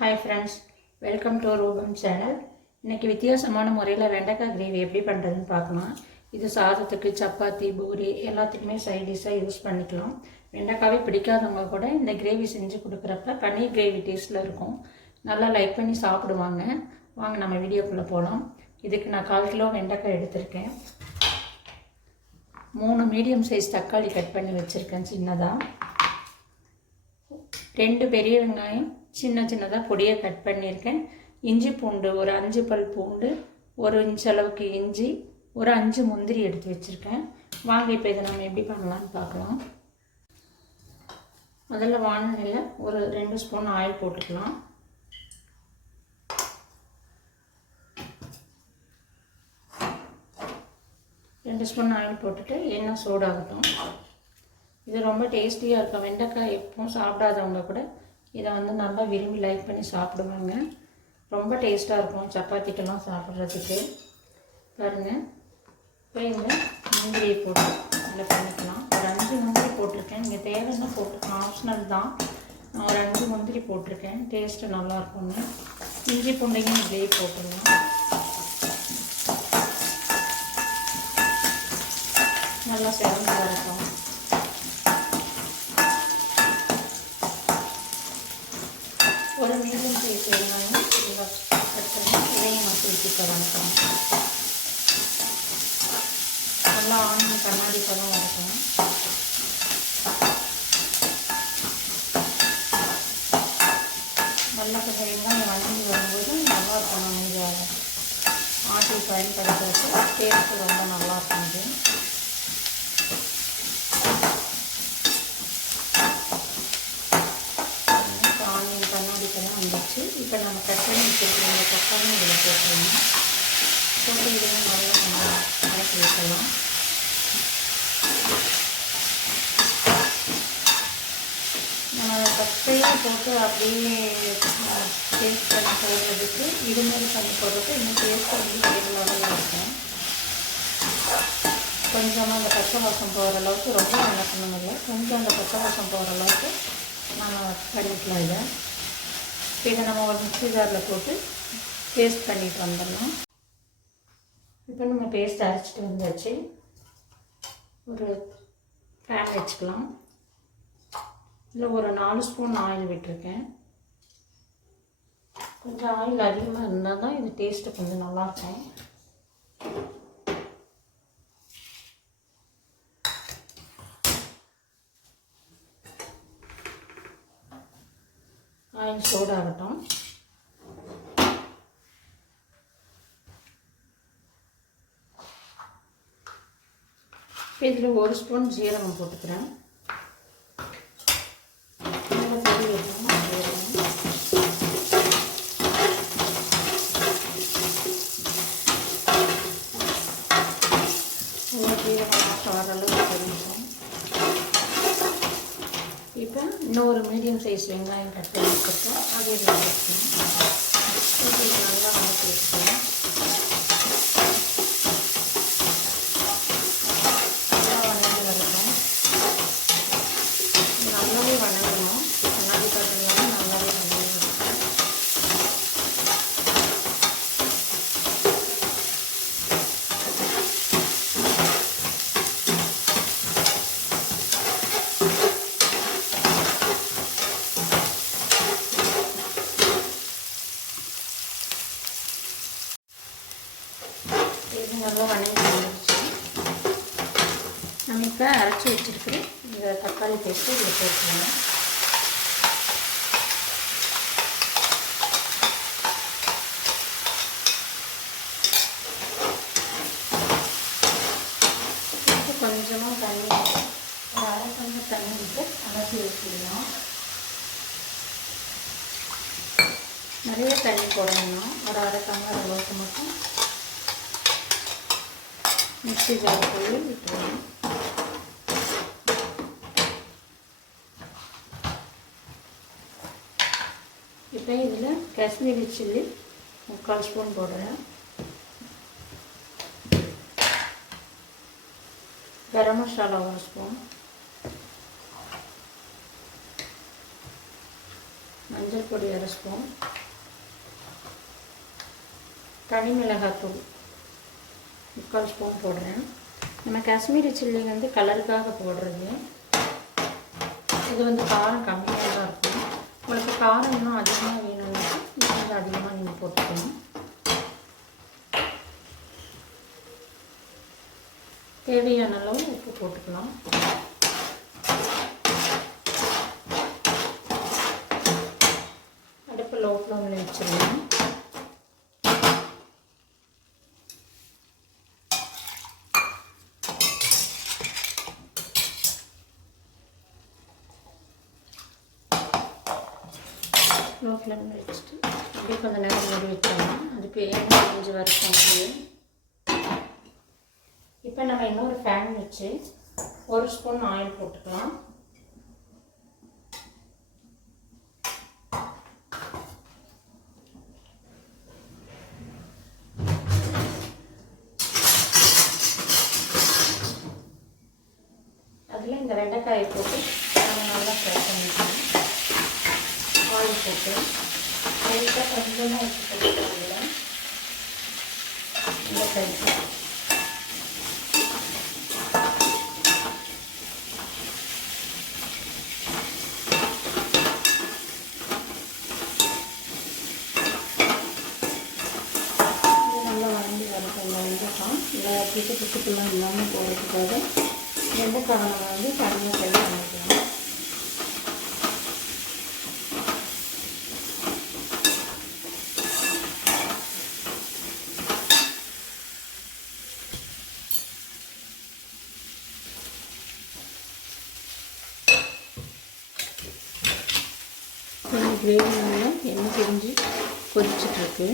Hi friends welcome to Rupam channel இன்னைக்கு வித்தியாசமான முறையில் வெண்டைக்காய் கிரேவி எப்படி பண்ணுறதுன்னு பார்க்கலாம். இது சாதத்துக்கு சப்பாத்தி பூரி எல்லாத்துக்குமே சைட் டிஷ்ஷாக யூஸ் பண்ணிக்கலாம். வெண்டைக்காவே பிடிக்காதவங்க கூட இந்த கிரேவி செஞ்சு கொடுக்குறப்ப பன்னீர் கிரேவி டேஸ்ட்டில் இருக்கும். நல்லா லைக் பண்ணி சாப்பிடுவாங்க. வாங்க நம்ம வீடியோக்குள்ளே போகலாம் இதுக்கு நான் கால் கிலோ வெண்டைக்காய் எடுத்திருக்கேன். மூணு மீடியம் சைஸ் தக்காளி கட் பண்ணி வச்சுருக்கேன் சின்னதாக ரெண்டு பெரிய வெங்காயம் சின்ன சின்னதாக பொடியை கட் பண்ணியிருக்கேன். இஞ்சி பூண்டு ஒரு அஞ்சு பல் பூண்டு ஒரு இன்ச் அளவுக்கு இஞ்சி ஒரு அஞ்சு முந்திரி எடுத்து வச்சுருக்கேன். வாங்க இப்போ இதை நம்ம எப்படி பண்ணலாம்னு பார்க்கலாம். முதல்ல வானலியில் ஒரு ரெண்டு ஸ்பூன் ஆயில் போட்டுக்கலாம். ரெண்டு ஸ்பூன் ஆயில் போட்டுட்டு எண்ணெய் சூடாகட்டும். இது ரொம்ப டேஸ்டியாக இருக்கும். வெண்டைக்காய் எப்பவும் சாப்பிடாதவங்க கூட இதை வந்து நல்லா விரும்பி லைக் பண்ணி சாப்பிடுவாங்க. ரொம்ப டேஸ்ட்டாக இருக்கும் சப்பாத்திக்கெல்லாம் சாப்பிட்றதுக்கு. பாருங்கள் இப்போ இந்த முந்திரியை போட்டு இதில் பண்ணிக்கலாம். ஒரு அஞ்சு முந்திரி போட்டிருக்கேன். நீங்கள் தேவைன்னா போட்டுக்கலாம் ஆப்ஷனல் தான். நான் ஒரு அஞ்சு முந்திரி போட்டிருக்கேன். டேஸ்ட்டு நல்லாயிருக்கும்னு இஞ்சி பூண்டையும் இதுலேயே போட்டுடலாம். நல்லா சிறந்து வரட்டும் ஒரு மீடியம் சைஸ் வெங்காயம் இதில் கட் பண்ணி இதையும் மட்டும் ஊற்றிக்க வணக்கம் நல்லா ஆனியன் கண்ணாடி பழம் வரட்டும் நல்லா கொஞ்சம் வெங்காயம் வரும்போது நல்லா இருக்கும் நம்ம இதை ஆட்டி பயன்படுத்துறது டேஸ்ட்டு ரொம்ப நல்லா இருக்கும் இது ஆனியன் கண்ணாடி வந்துச்சு இப்போ நம்ம கட் பண்ணி வச்சுருக்கோம் தக்காளி இதில் போட்டுருவோம் போட்டு இதையும் நல்லா நம்ம வதக்கி வைக்கலாம் நம்ம பச்சையாக போட்டு அப்படியே டேஸ்ட் பண்ணி போடுறதுக்கு இது மாதிரி பண்ணி போடுறதுக்கு இன்னும் டேஸ்ட் வந்து வேறு இருக்கும். கொஞ்சமாக அந்த பச்சை வாசம் போகிற அளவுக்கு ரொம்ப வணக்கணும் இல்லை கொஞ்சம் அந்த பச்சை வாசம் போகிற அளவுக்கு நம்ம பண்ணிக்கலாம் இதை. இதை நம்ம ஒரு மிக்சி ஜாரில் போட்டு பேஸ்ட் பண்ணிட்டு வந்துடலாம். இப்போ நம்ம பேஸ்ட் அரைச்சிட்டு வந்தாச்சு. ஒரு பேன் வச்சுக்கலாம். இதில் ஒரு நாலு ஸ்பூன் ஆயில் விட்டுருக்கேன். கொஞ்சம் ஆயில் அதிகமாக இருந்தால் தான் இது டேஸ்ட்டு கொஞ்சம் நல்லாயிருக்கும். ஆயில் சூடாகட்டும் இப்போ இதில் ஒரு ஸ்பூன் ஜீரகம் போட்டுக்கிறேன் நல்லா பொடி வைக்கணும் ஜீரகம் நல்லா ஜீரகம் வாசம் வர அளவுக்கு இப்போ இன்னொரு மீடியம் சைஸ் வெங்காயம் கட் பண்ணி கொடுத்தோம். அதே நல்லா வதக்கி வச்சுக்கணும் நல்லா வதங்கி வரட்டும் இது நல்லாவே வதங்கணும் கண்ணாடி பார்த்தீங்கன்னா நல்லாவே வதங்கணும் இது நல்லா வணங்கி வந்துருச்சு நம்ம இப்போ அரைச்சி வச்சுருக்கிற இந்த தக்காளி பேஸ்ட்டு இதில் போட்டுருவோம் கொஞ்சமாக தண்ணி ஒரு அரை கொஞ்சம் தண்ணி விட்டு அரைச்சி வச்சிடலாம். நிறைய தண்ணி போடணும். ஒரு அரை டம்ளர் அளவுக்கு மட்டும். மிக்சி ஜார் போய் விட்டுருவோம். இப்போ இதில் காஷ்மீரி சில்லி முக்கால் ஸ்பூன் போடுறேன். கரம் மசாலா ஒரு ஸ்பூன். மஞ்சள் மஞ்சள் பொடி அரை ஸ்பூன். தனி மிளகாத்தூள். முக்கால் ஸ்பூன் போடுறேன். நம்ம காஷ்மீரி சில்லி வந்து கலருக்காக போடுறது. இது வந்து காரம் கம்மியாக தான் இருக்கும். உங்களுக்கு காரம் இன்னும் அதிகமாக வேணும்னா இது கொஞ்சம் அதிகமாக நீங்கள் போட்டுக்கணும். தேவையான அளவு உப்பு போட்டுக்கலாம். லோ ஃப்ளேமில் வச்சுட்டு அப்படியே கொஞ்சம் நேரம் மூடி வச்சோம்னா அது பேர் கொஞ்சம் வரைக்கும் அப்படியே? இப்போ நம்ம இன்னொரு ஃபேன் வச்சு ஒரு ஸ்பூன் ஆயில் போட்டுக்கலாம். அதில் இந்த வெண்டைக்காயை போட்டு நம்ம நல்லா ஃப்ரை பண்ணிக்கலாம் ஆயில் போட்டு லைட்டாக வச்சு இந்த சைடு நல்லா இந்த பிசு பிசுக்கெல்லாம் இல்லாமல் போகிறதுக்காக வெண்டைக்காய் காரணம் வந்து தனியாக செய்யணும் பண்ணிக்கலாம் கொஞ்சம் கிரேவி நல்லா எண்ணெய் பிரிஞ்சு கொதிச்சிட்ருக்கு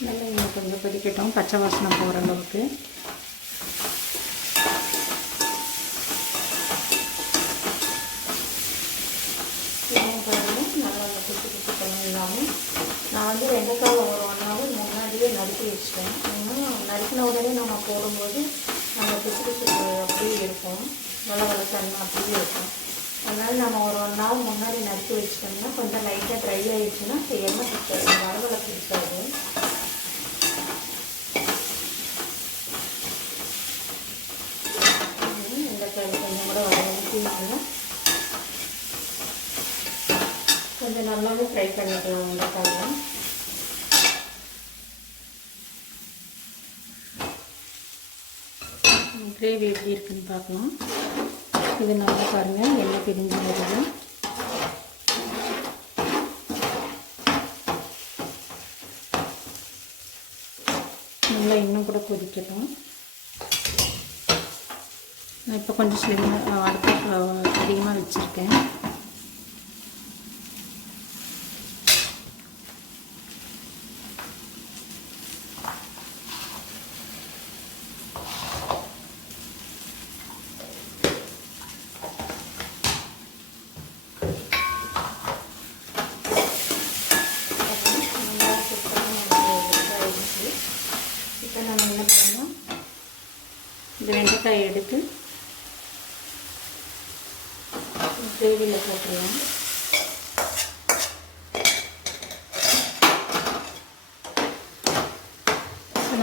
நல்லா இன்னும் கொஞ்சம் கொதிக்கட்டும் பச்சை வாசனை போகிற அளவுக்கு நல்லா அந்த குட்டி குட்டி இல்லாமல் நான் வந்து வெண்டைக்காய் அப்படியே நறுக்கி வச்சிட்டேன் நறுக்கின உடனே நம்ம போடும்போது நம்ம பிசுபிசு அப்படியே இருக்கும். வள வளத்தன்மை அப்படியே இருக்கும். அதனால் நம்ம ஒரு ஒன் ஹவர் முன்னாடி நறுக்கி வச்சிட்டோம்னா கொஞ்சம் லைட்டாக ட்ரை ஆகிடுச்சுன்னா எண்ணெய் பிடிக்காது வரவளை பிடிக்காது இந்த கறி கொஞ்சம் கூட வரவழைச்சிங்கன்னா கொஞ்சம் நல்லாவே ஃப்ரை பண்ணிக்கலாம் வெண்டைக்காயை கிரேவி எப்படி இருக்குன்னு பார்க்கலாம். இது நல்லா பாருங்கள் எண்ணெய் பிரிஞ்சு வருது நல்லா இன்னும் கூட கொதிக்கட்டும். நான் இப்போ கொஞ்சம் ஸ்லிம்மாக அடுப்பு அதிகமாக வச்சுருக்கேன் இப்போ நம்ம என்ன பண்ணணும் இந்த வெண்டைக்காய் எடுத்து கிரேவியில் போட்டுருவோம்.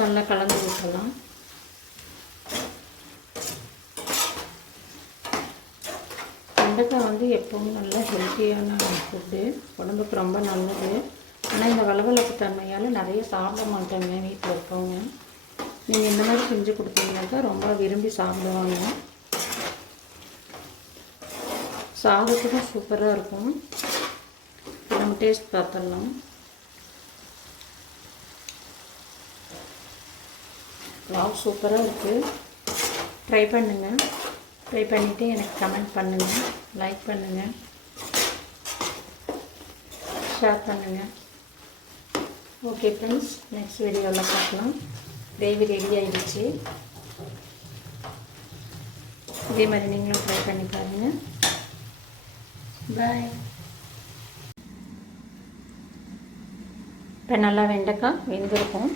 நல்லா கலந்து விட்டுலாம் வெண்டைக்காய் வந்து எப்பவும் நல்லா ஹெல்த்தியான ஃபுட்டு உடம்புக்கு ரொம்ப நல்லது. ஆனால் இந்த வளவளப்பு தன்மையால் நிறைய சாப்பிட மாட்டாங்க வீட்டில் இருக்கவங்க. நீங்கள் இந்த மாதிரி செஞ்சு கொடுத்தீங்கன்னாக்கா ரொம்ப விரும்பி சாப்பிடுவாங்க. சாதத்துக்கும் சூப்பராக இருக்கும். நம்ம டேஸ்ட் பார்த்துடலாம். வாவ் சூப்பராக இருக்குது ட்ரை பண்ணுங்கள் ட்ரை பண்ணிவிட்டு எனக்கு கமெண்ட் பண்ணுங்கள் லைக் பண்ணுங்கள் ஷேர் பண்ணுங்கள் ஓகே ஃப்ரெண்ட்ஸ் நெக்ஸ்ட் வீடியோவில் பார்க்கலாம். கிரேவி ரெடி ஆகிடுச்சு இதே மாதிரி நீங்களும் ட்ரை பண்ணி பாருங்கள் பாய் இப்போ நல்லா வெண்டைக்காய் வெந்திருக்கும்.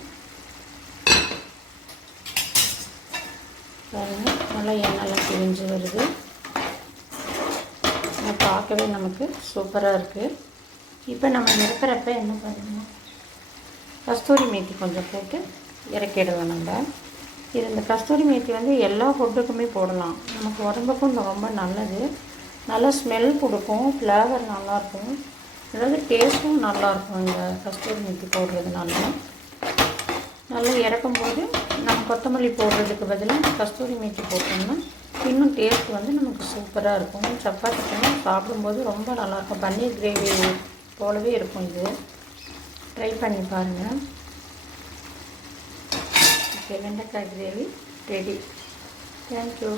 பாருங்கள் நல்லா எண்ணெய்லாம் பிரிஞ்சு வருது. பார்க்கவே நமக்கு சூப்பராக இருக்குது இப்போ நம்ம நிரப்புறப்ப என்ன பண்ணணும்? கஸ்தூரி மேத்தி கொஞ்சம் போட்டு இறக்கிடுவோம் நம்ம. இது இந்த கஸ்தூரி மேத்தி வந்து எல்லா ஃபுட்டுக்குமே போடலாம். நமக்கு உடம்புக்கும் ரொம்ப நல்லது. நல்லா ஸ்மெல் கொடுக்கும் ஃப்ளேவர் நல்லாயிருக்கும் அதாவது டேஸ்ட்டும் நல்லாயிருக்கும் இந்த கஸ்தூரி மேத்தி போடுறதுனால. நல்லா இறக்கும்போது நம்ம கொத்தமல்லி போடுறதுக்கு பதிலாக கஸ்தூரி மேத்தி போட்டோம்னா இன்னும் டேஸ்ட் வந்து நமக்கு சூப்பராக இருக்கும். சப்பாத்திக்கெல்லாம் சாப்பிடும்போது ரொம்ப நல்லாயிருக்கும் பன்னீர் கிரேவி போலவே இருக்கும் இது. ட்ரை பண்ணி பாருங்கள் ஓகே வெண்டைக்காய் கிரேவி ரெடி தேங்க்யூ